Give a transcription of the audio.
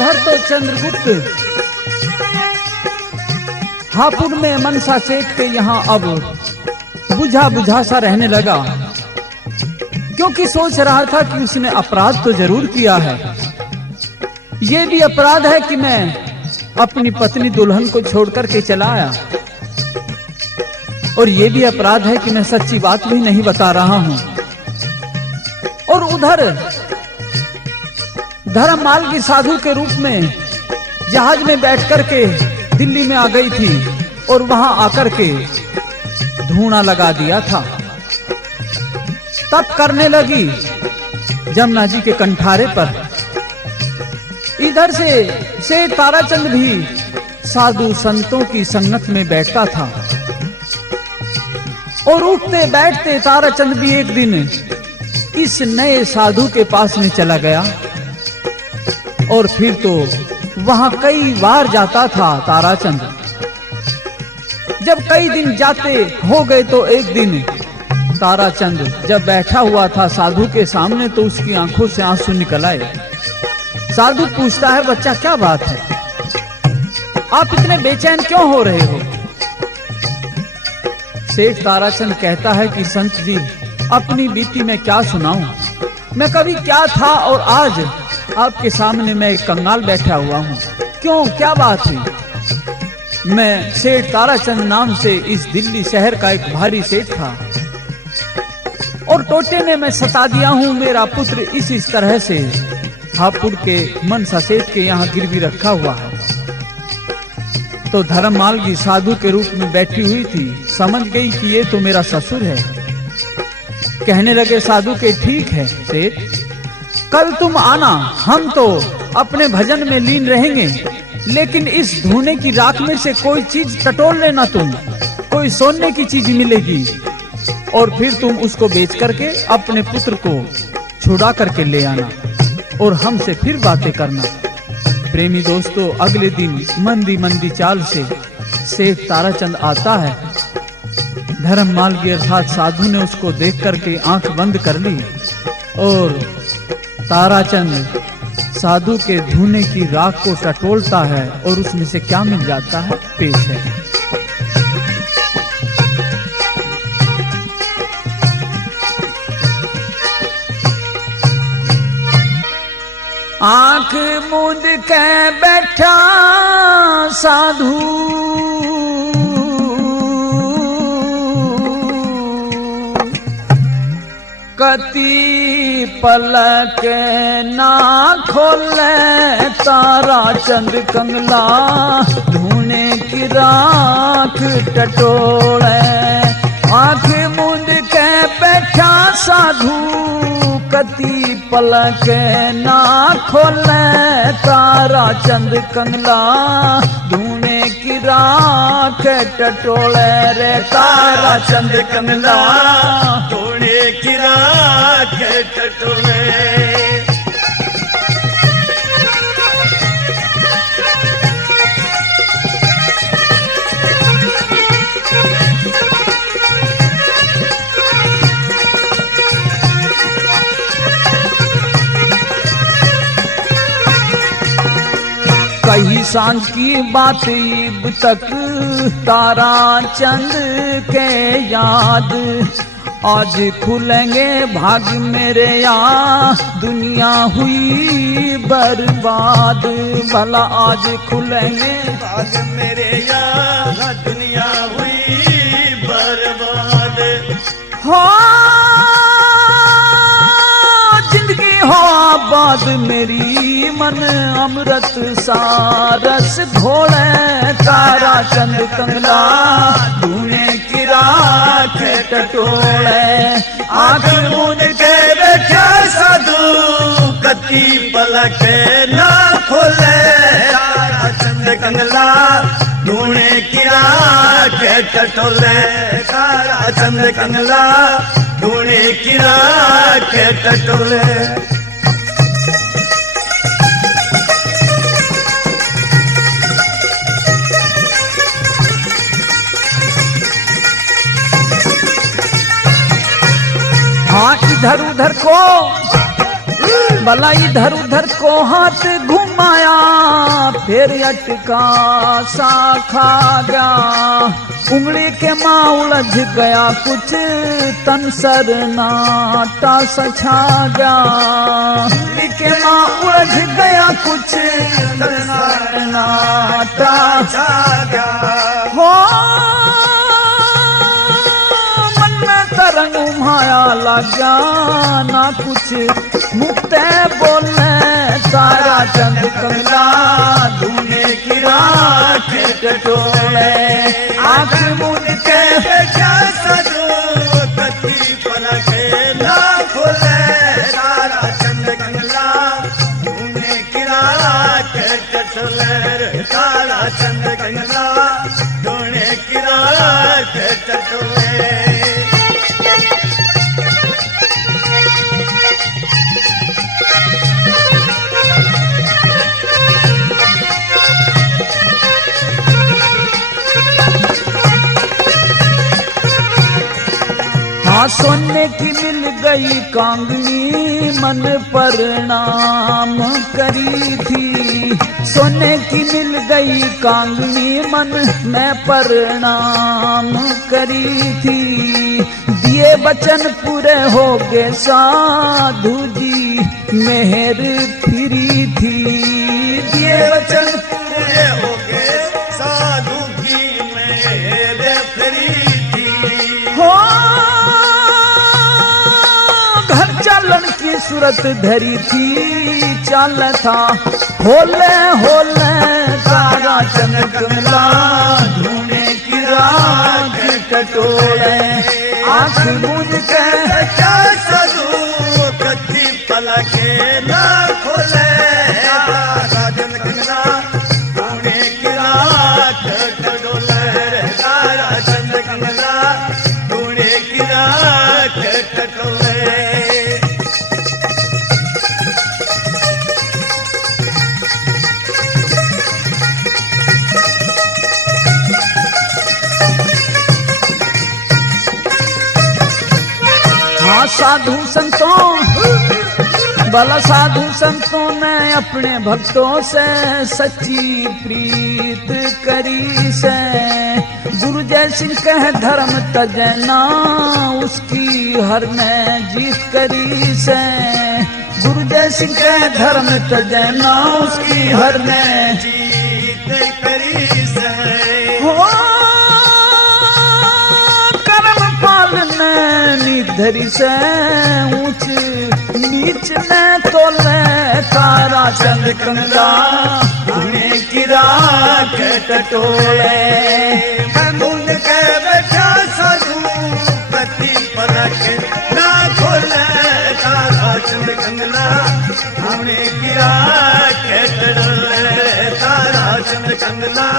इधर तो चंद्रगुप्त हापुड़ में मनसा सेठ के यहाँ अब बुझा बुझा सा रहने लगा, क्योंकि सोच रहा था कि उसने अपराध तो जरूर किया है। ये भी अपराध है कि मैं अपनी पत्नी दुल्हन को छोड़कर के चला आया, और ये भी अपराध है कि मैं सच्ची बात भी नहीं बता रहा हूं। और उधर धर्ममाल की साधु के रूप में जहाज में बैठकर के दिल्ली में आ गई थी, और वहां आकर के धूना लगा दिया था। तप करने लगी जमुना जी के कंठारे पर। इधर से ताराचंद भी साधु संतों की संगत में बैठता था, और उठते बैठते ताराचंद भी एक दिन इस नए साधु के पास में चला गया, और फिर तो वहां कई बार जाता था ताराचंद। जब कई दिन जाते हो गए तो एक दिन ताराचंद जब बैठा हुआ था साधु के सामने, तो उसकी आंखों से आंसू निकल आए। साधु पूछता है, बच्चा क्या बात है, आप इतने बेचैन क्यों हो रहे हो? सेठ ताराचंद कहता है कि संत जी, अपनी बीती में क्या सुनाऊं, मैं कभी क्या था और आज आपके सामने मैं एक कंगाल बैठा हुआ हूँ। क्यों, क्या बात हुई? मैं सेठ ताराचंद नाम से इस दिल्ली शहर का एक भारी सेठ था, और टोटे ने मैं सता दिया हूँ। मेरा पुत्र इस तरह से हापुड़ के मनसा सेठ के यहाँ गिरवी रखा हुआ है। तो धर्ममाल की साधु के रूप में बैठी हुई थी, समझ गई कि ये तो मेरा ससुर है। कहने लगे साधु के, ठीक है सेठ, कल तुम आना, हम तो अपने भजन में लीन रहेंगे, लेकिन इस धूने की राख में से कोई चीज टटोल लेना, तुम कोई सोने की चीज मिलेगी, और फिर तुम उसको बेच करके अपने पुत्र को छुड़ा करके ले आना, और हमसे फिर बातें करना। प्रेमी दोस्तों, अगले दिन मंदी मंदी चाल से सेठ ताराचंद आता है। धर्ममाल की अर्थात साधु ने उसको देख करके आंख बंद कर ली, और ताराचंद साधु के धूने की राख को टटोलता है, और उसमें से क्या मिल जाता है, पेश है। आंख मूंद के बैठा साधु, कति पलक ना खोले ताराचंद कंगला, धूने की राख टटोले। आंख मूंद के बैठा साधु, कति पलक ना खोले ताराचंद कंगला, धूने की राख टटोले रे ताराचंद कंगला, धूने की राख टटोले। कही सांझ की बात इब तक ताराचंद के याद, आज खुलेंगे भाग मेरे यहाँ, दुनिया हुई बर्बाद। भला आज खुलेंगे भाग मेरे यहाँ, दुनिया हुई बर्बाद। हो जिंदगी हो आबाद मेरी, मन अमृत सारस घोले ताराचंद कंगला, धूने की राख टटोले। आंख मूंद के बैठा साधु, कति पलक ना खोले ताराचंद कंगला, धूने की राख टटोले। ताराचंद कंगला, धूने की राख टटोले। हाँ, इधर उधर को भला इधर उधर को हाथ घुमाया, फिर अटका सा खा गया। उंगली के माँ उलझ गया कुछ, तन सर नाटा सछा गया। उंगली के माँ उलझ गया कुछ, तन सर नाटा छा गया। हो मन में तरंग उमाया लगा ना कुछ, मुक्ते बोले तारा चंद कमला, धूने की राख टटोले। आँख मूंद के बैठा साधु, कति पलके ना खोले। तारा चंद कंगला, धूने की राख टटोले। तारा चंद कंगला, धूने की राख टटोले। हाँ सोने की मिल गई कांगनी, मन प्रणाम करी थी। सोने की मिल गई कांगनी, मन में प्रणाम करी थी। दिए वचन पूरे हो गए साधु जी, मेहर फिरी थी। दिए वचन पूरे हो गए साधु की मेहर फिरी थी। हो चलन की सूरत धरी थी, चल था होले होले तारा चंद कमला, धूने की राख टटोले। आँख मूंद के क्या साधु, कति पलके ना खोले। तारा चंद कंगना, धूने की राख टटोले। तारा चंद कंगना, धूने की राख टटोले। हाँ साधु संतों, भला साधु संतों ने अपने भक्तों से सच्ची प्रीत करी से। गुरु जय सिंह कह धर्म तजना, उसकी हर में जीत करी से। गुरु जय सिंह कह धर्म तजना, उसकी हर में जीत करी से। हो कर्म पालने निधरी से, ऊंच नीच में तोले तारा चंद कंगला, धूने की राख टटोले। मूंद के बैठा साधु, कति पलक ना खोले। तारा चंद कंगला, धूने की राख टटोले। तारा चंद कंगला,